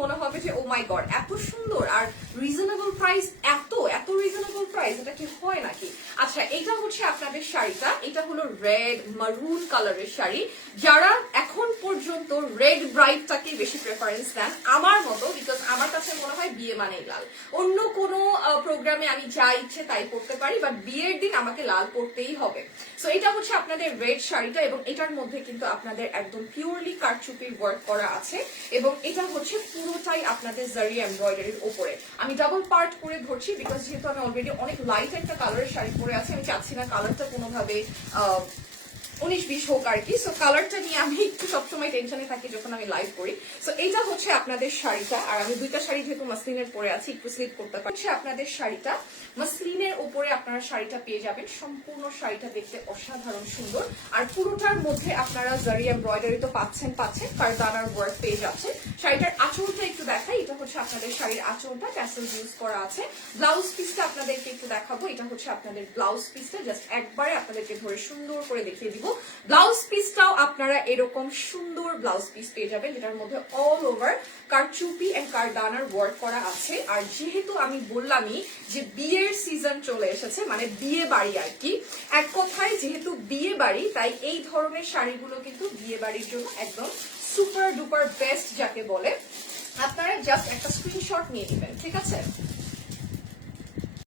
মনে হবে যে ও মাই গড এত সুন্দর আর রিজনেবল প্রাইস, এত এত রিজনেবল প্রাইস, এটা কি হয় নাকি? আচ্ছা, এটা হচ্ছে আপনাদের শাড়িটা, এটা হলো রেড মারুন কালারের শাড়ি। যারা এখন পর্যন্ত রেড ব্রাইটটাকে বেশি প্রেফারেন্স দেন আমার মতো, বিকজ আমার কাছে মনে হয় বিয়ে মানেই লাল। অন্য কোনো প্রোগ্রামে আমি যা ইচ্ছে তাই পরতে পারি, বাট বিয়ের দিন আমাকে লাল পরতেই হবে। সো এটা হচ্ছে আপনাদের রেড শাড়িটা, এবং এটার মধ্যে কিন্তু আপনাদের একদম পিওরলি কারচুপির ওয়ার্ক করা আছে, এবং এটা হচ্ছে পুরোটাই আপনাদের জারি এমব্রয়ডারির ওপরে। আমি ডাবল পার্ট করে ধরছি বিকজ যেহেতু আমি অলরেডি অনেক লাইট একটা কালারের শাড়ি পরে আছি, আমি চাচ্ছি না কালারটা কোনোভাবে 19-20 হোক আর কি। সো কালারটা নিয়ে আমি একটু সবসময় টেনশনে থাকি যখন আমি লাইভ করি। সো এইটা হচ্ছে আপনাদের শাড়িটা, আর আমি দুইটা শাড়ি যেহেতু মাসলিনের পরে আছি একটু স্লিপ করতে পারি। হচ্ছে আপনাদের শাড়িটা মাসলিনের উপরে আপনারা শাড়িটা পেয়ে যাবেন। সম্পূর্ণ শাড়িটা দেখতে অসাধারণ সুন্দর, আর পুরোটার মধ্যে আপনারা জারি এমব্রয়ডারি তো পাচ্ছেন, কারদানার ওয়ার্ক পেয়ে যাচ্ছেন। শাড়িটার আঁচলটা একটু দেখাই, এটা হচ্ছে আপনাদের শাড়ির আঁচলটা, ট্যাসেল ইউজ করা আছে। ব্লাউজ পিসটা আপনাদেরকে একটু দেখাবো, এটা হচ্ছে আপনাদের ব্লাউজ পিসটা, জাস্ট একবারে আপনাদেরকে ধরে সুন্দর করে দেখিয়ে দিব। ব্লাউজ পিসটাও আপনারা এরকম সুন্দর ব্লাউজ পিস পেয়ে যাবেন, যেটার মধ্যে অল ওভার কারচুপি এন্ড কারদানার ওয়ার্ক করা আছে। আর যেহেতু আমি বললামই যে বিয়ের সিজন চলে এসেছে, মানে বিয়ে বাড়ি আর কি, এক কথায় যেহেতু বিয়ে বাড়ি, তাই এই ধরনের শাড়িগুলো কিন্তু বিয়ে বাড়ির জন্য একদম সুপার ডুপার বেস্ট যাকে বলে। আপনারা জাস্ট একটা স্ক্রিনশট নিয়ে নেবেন, ঠিক আছে?